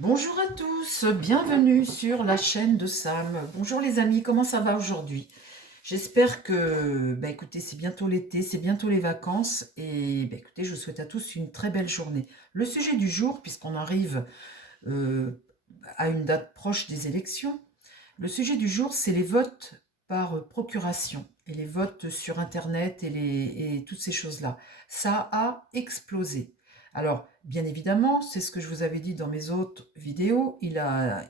Bonjour à tous, bienvenue sur la chaîne de Sam. Bonjour les amis, comment ça va aujourd'hui? J'espère que, écoutez, c'est bientôt l'été, c'est bientôt les vacances et écoutez, je vous souhaite à tous une très belle journée. Le sujet du jour, puisqu'on arrive euh, à une date proche des élections, le sujet du jour, c'est les votes par procuration et les votes sur Internet et toutes ces choses-là. Ça a explosé. Alors, bien évidemment, c'est ce que je vous avais dit dans mes autres vidéos, il a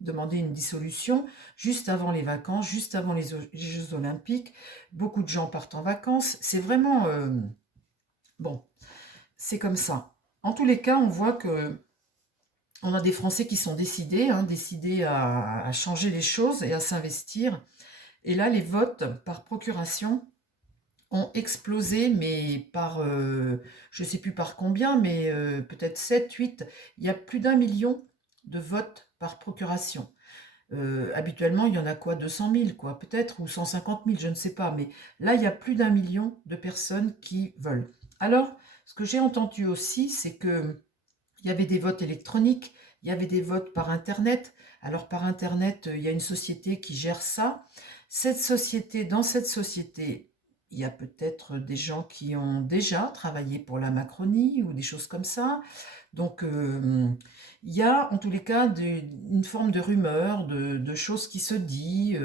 demandé une dissolution juste avant les vacances, juste avant les Jeux Olympiques. Beaucoup de gens partent en vacances. C'est vraiment... bon, c'est comme ça. En tous les cas, on voit que on a des Français qui sont décidés, décidés à changer les choses et à s'investir. Et là, les votes par procuration ont explosé, mais par, je ne sais plus par combien, mais peut-être 7, 8. Il y a plus d'1 million de votes par procuration. Habituellement, il y en a quoi, 200 000, quoi, peut-être, ou 150 000, je ne sais pas. Mais là, il y a plus d'1 million de personnes qui veulent. Alors, ce que j'ai entendu aussi, c'est que il y avait des votes électroniques, il y avait des votes par Internet. Alors par Internet, il y a une société qui gère ça. Dans cette société, il y a peut-être des gens qui ont déjà travaillé pour la Macronie ou des choses comme ça. Donc il y a en tous les cas une forme de rumeur, de choses qui se dit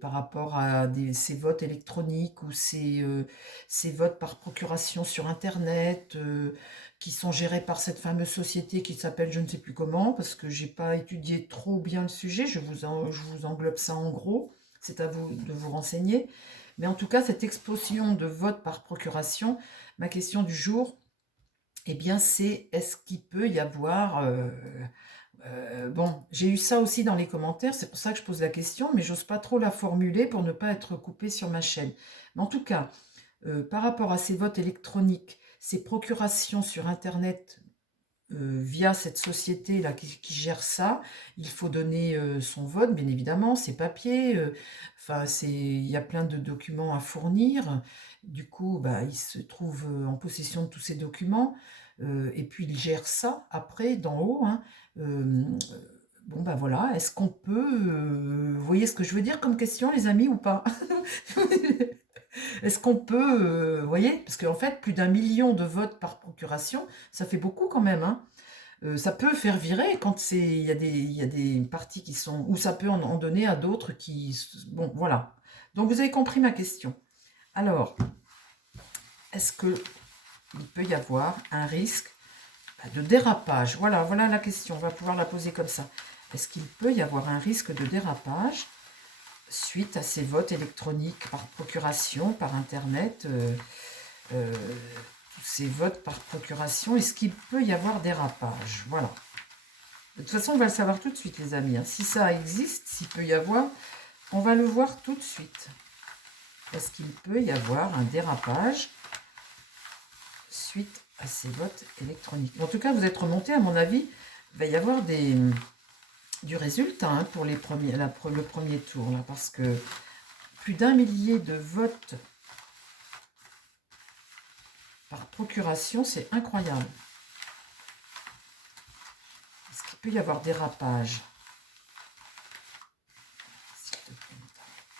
par rapport à ces votes électroniques ou ces votes par procuration sur Internet. Qui sont gérés par cette fameuse société qui s'appelle je ne sais plus comment, parce que j'ai pas étudié trop bien le sujet, je vous englobe ça en gros, c'est à vous de vous renseigner. Mais en tout cas, cette explosion de vote par procuration, ma question du jour, eh bien c'est est-ce qu'il peut y avoir... bon, j'ai eu ça aussi dans les commentaires, c'est pour ça que je pose la question, mais j'ose pas trop la formuler pour ne pas être coupée sur ma chaîne. Mais en tout cas, par rapport à ces votes électroniques, ces procurations sur Internet via cette société-là qui gère ça, il faut donner son vote, bien évidemment, ses papiers, enfin, il y a plein de documents à fournir. Du coup, il se trouve en possession de tous ces documents, et puis il gère ça après, d'en haut, hein. Euh, bon, voilà, est-ce qu'on peut... vous voyez ce que je veux dire comme question, les amis, ou pas? Est-ce qu'on peut, vous voyez, parce qu'en fait, plus d'1 million de votes par procuration, ça fait beaucoup quand même, hein. Ça peut faire virer quand il y a des partis qui sont, ou ça peut en donner à d'autres qui, bon, voilà. Donc vous avez compris ma question. Alors, est-ce que il peut y avoir un risque de dérapage? Voilà la question. On va pouvoir la poser comme ça. Est-ce qu'il peut y avoir un risque de dérapage suite à ces votes électroniques par procuration, par Internet, euh, tous ces votes par procuration? Est-ce qu'il peut y avoir dérapage? Voilà. De toute façon, on va le savoir tout de suite, les amis, hein. Si ça existe, s'il peut y avoir, on va le voir tout de suite. Parce qu'il peut y avoir un dérapage suite à ces votes électroniques. En tout cas, vous êtes remonté, à mon avis, il va y avoir du résultat, hein, pour le premier tour, là, parce que plus d'1 millier de votes par procuration, c'est incroyable. Est-ce qu'il peut y avoir dérapage?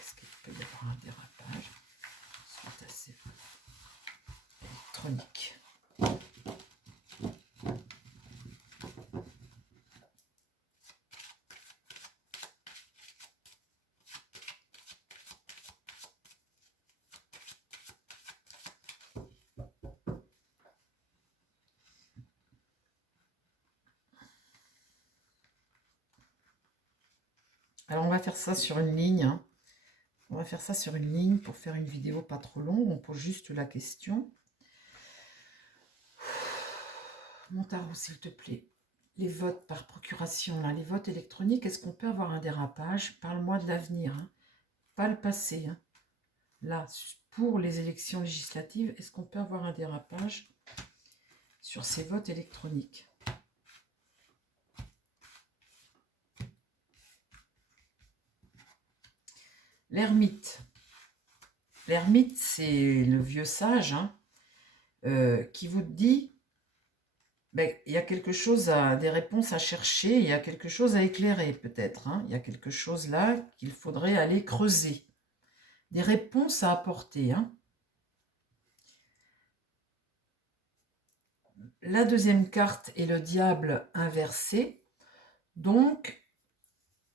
Est-ce qu'il peut y avoir un dérapage suite à ces votes électroniques? Alors on va faire ça sur une ligne, hein. On va faire ça sur une ligne pour faire une vidéo pas trop longue. On pose juste la question. Montaro, s'il te plaît. Les votes par procuration, là, les votes électroniques, est-ce qu'on peut avoir un dérapage? Parle-moi de l'avenir, hein, pas le passé, hein. Là, pour les élections législatives, est-ce qu'on peut avoir un dérapage sur ces votes électroniques? L'ermite. L'ermite, c'est le vieux sage, hein, qui vous dit ben, il y a quelque chose des réponses à chercher, il y a quelque chose à éclairer peut-être, hein. Il y a quelque chose là qu'il faudrait aller creuser. Des réponses à apporter, hein. La deuxième carte est le diable inversé. Donc,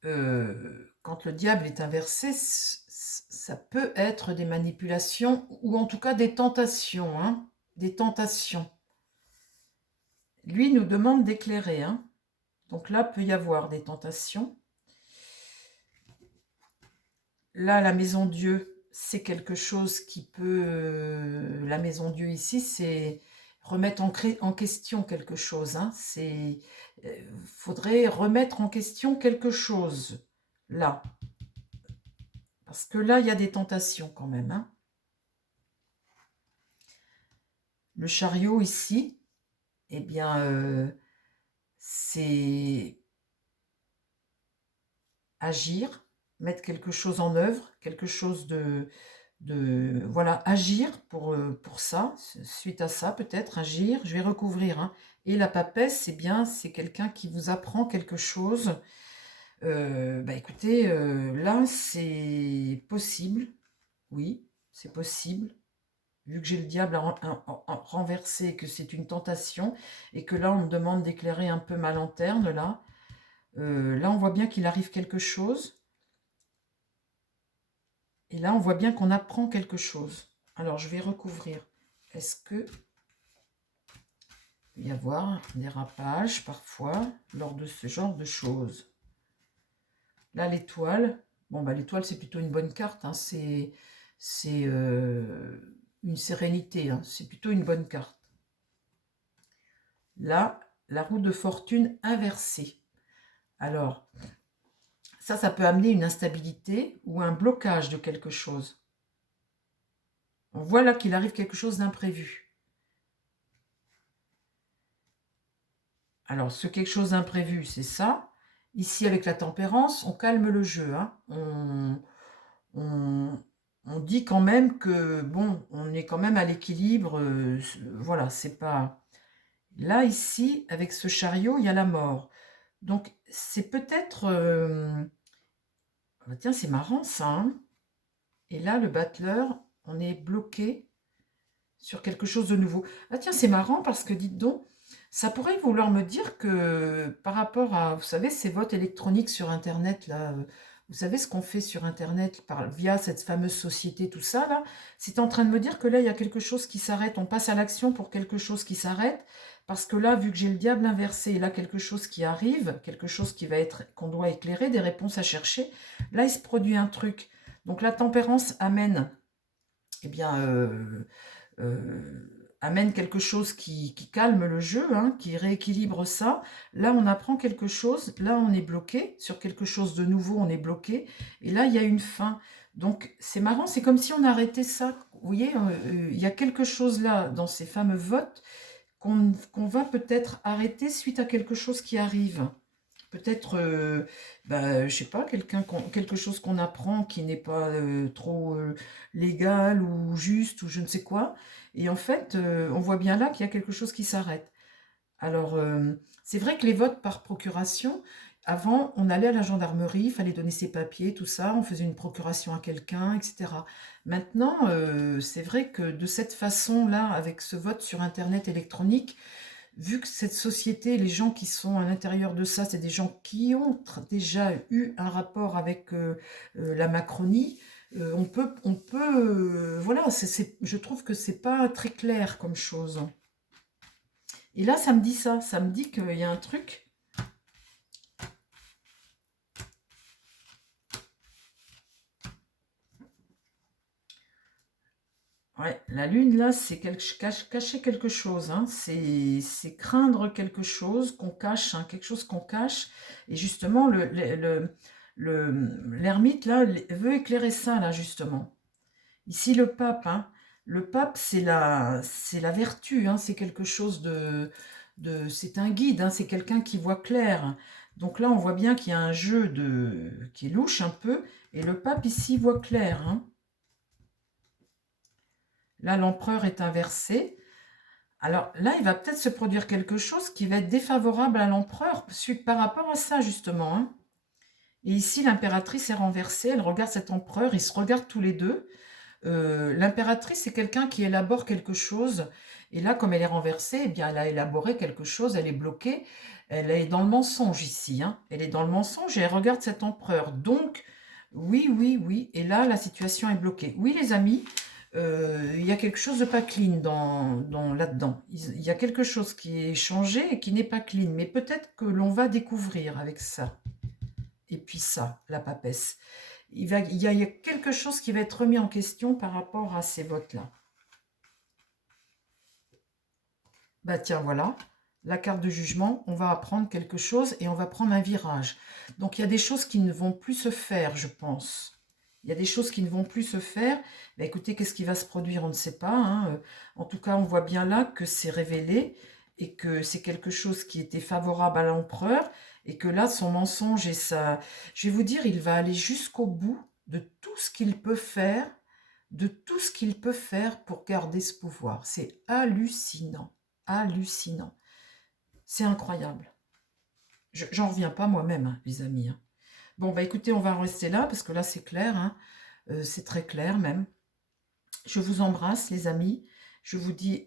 quand le diable est inversé, ça peut être des manipulations ou en tout cas des tentations, hein, des tentations. Lui nous demande d'éclairer, hein. Donc là, peut y avoir des tentations. Là, la maison Dieu, c'est quelque chose qui peut... la maison Dieu ici, c'est remettre en question quelque chose, hein. C'est... faudrait remettre en question quelque chose, là. Parce que là, il y a des tentations quand même, hein. Le chariot ici, eh bien, c'est agir, mettre quelque chose en œuvre, quelque chose voilà, agir pour ça, suite à ça, peut-être, agir, je vais recouvrir, hein. Et la papesse, c'est bien, c'est quelqu'un qui vous apprend quelque chose. Bah écoutez, là, c'est possible, oui, c'est possible. Vu que j'ai le diable renversé, que c'est une tentation, et que là, on me demande d'éclairer un peu ma lanterne, là. Là, on voit bien qu'il arrive quelque chose. Et là, on voit bien qu'on apprend quelque chose. Alors, je vais recouvrir. Est-ce que il peut y avoir un dérapage parfois lors de ce genre de choses? Là, l'étoile. Bon, bah, l'étoile, c'est plutôt une bonne carte, hein. C'est une sérénité, hein. C'est plutôt une bonne carte. Là, la roue de fortune inversée. Alors, ça peut amener une instabilité ou un blocage de quelque chose. On voit là qu'il arrive quelque chose d'imprévu. Alors, ce quelque chose d'imprévu, c'est ça. Ici, avec la tempérance, on calme le jeu, hein. On dit quand même que, bon, on est quand même à l'équilibre. Voilà, c'est pas... Là, ici, avec ce chariot, il y a la mort. Donc, c'est peut-être... tiens, c'est marrant, ça, hein. Et là, le battleur, on est bloqué sur quelque chose de nouveau. Ah tiens, c'est marrant parce que, dites donc, ça pourrait vouloir me dire que par rapport à, vous savez, ces votes électroniques sur Internet, là, vous savez ce qu'on fait sur Internet via cette fameuse société, tout ça, là, c'est en train de me dire que là, il y a quelque chose qui s'arrête. On passe à l'action pour quelque chose qui s'arrête. Parce que là, vu que j'ai le diable inversé, et là, quelque chose qui arrive, quelque chose qui va être, qu'on doit éclairer, des réponses à chercher, là, il se produit un truc. Donc la tempérance amène, eh bien, amène quelque chose qui calme le jeu, hein, qui rééquilibre ça. Là, on apprend quelque chose. Là, on est bloqué. Sur quelque chose de nouveau, on est bloqué. Et là, il y a une fin. Donc, c'est marrant. C'est comme si on arrêtait ça. Vous voyez, il y a quelque chose là, dans ces fameux votes, qu'on va peut-être arrêter suite à quelque chose qui arrive. Peut-être, je sais pas, quelque chose qu'on apprend qui n'est pas trop légal ou juste ou je ne sais quoi. Et en fait, on voit bien là qu'il y a quelque chose qui s'arrête. Alors, c'est vrai que les votes par procuration, avant, on allait à la gendarmerie, il fallait donner ses papiers, tout ça, on faisait une procuration à quelqu'un, etc. Maintenant, c'est vrai que de cette façon-là, avec ce vote sur Internet électronique, vu que cette société, les gens qui sont à l'intérieur de ça, c'est des gens qui ont déjà eu un rapport avec la Macronie, voilà, je trouve que c'est pas très clair comme chose. Et là, ça me dit ça, ça me dit qu'il y a un truc. Ouais, la lune, là, c'est cacher quelque chose, hein. C'est craindre quelque chose qu'on cache, hein, quelque chose qu'on cache. Et justement, l'ermite, là, veut éclairer ça, là, justement. Ici, le pape, hein. Le pape, c'est la vertu, hein. C'est quelque chose c'est un guide, hein. C'est quelqu'un qui voit clair. Donc là, on voit bien qu'il y a un jeu qui est louche un peu. Et le pape, ici, voit clair, hein. Là, l'empereur est inversé. Alors là, il va peut-être se produire quelque chose qui va être défavorable à l'empereur par rapport à ça, justement, hein. Et ici, l'impératrice est renversée, elle regarde cet empereur, ils se regardent tous les deux. L'impératrice, c'est quelqu'un qui élabore quelque chose. Et là, comme elle est renversée, eh bien, elle a élaboré quelque chose, elle est bloquée. Elle est dans le mensonge ici, hein. Elle est dans le mensonge et elle regarde cet empereur. Donc, oui, oui, oui. Et là, la situation est bloquée. Oui, les amis, il y a quelque chose de pas clean là-dedans. Il y a quelque chose qui est changé et qui n'est pas clean. Mais peut-être que l'on va découvrir avec ça. Et puis ça, la papesse. Il y a quelque chose qui va être remis en question par rapport à ces votes-là. Bah tiens, voilà, la carte de jugement, on va apprendre quelque chose et on va prendre un virage. Donc il y a des choses qui ne vont plus se faire, je pense. Il y a des choses qui ne vont plus se faire. Bah, écoutez, qu'est-ce qui va se produire, on ne sait pas, hein. En tout cas, on voit bien là que c'est révélé et que c'est quelque chose qui était favorable à l'empereur et que là, son mensonge et ça... Je vais vous dire, il va aller jusqu'au bout de tout ce qu'il peut faire, de tout ce qu'il peut faire pour garder ce pouvoir. C'est hallucinant, hallucinant. C'est incroyable. J'en reviens pas moi-même, hein, les amis, hein. Bon, bah écoutez, on va en rester là parce que là, c'est clair, hein. C'est très clair même. Je vous embrasse, les amis. Je vous dis,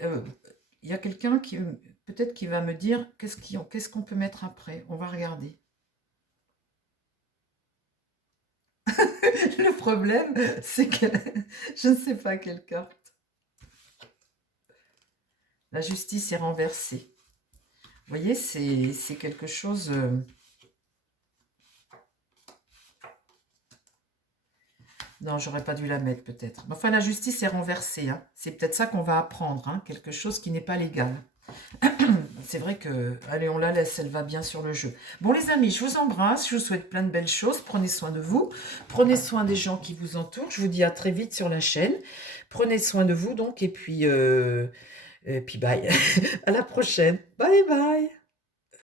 il y a quelqu'un qui peut-être qui va me dire qu'est-ce qu'on peut mettre après. On va regarder. Le problème, c'est que je ne sais pas quelle carte. La justice est renversée. Vous voyez, c'est quelque chose... Non, j'aurais pas dû la mettre peut-être. Enfin, la justice est renversée, hein. C'est peut-être ça qu'on va apprendre, hein, quelque chose qui n'est pas légal. C'est vrai que, allez, on la laisse, elle va bien sur le jeu. Bon, les amis, je vous embrasse, je vous souhaite plein de belles choses. Prenez soin de vous, prenez soin des gens qui vous entourent. Je vous dis à très vite sur la chaîne. Prenez soin de vous, donc, et puis bye. À la prochaine. Bye bye.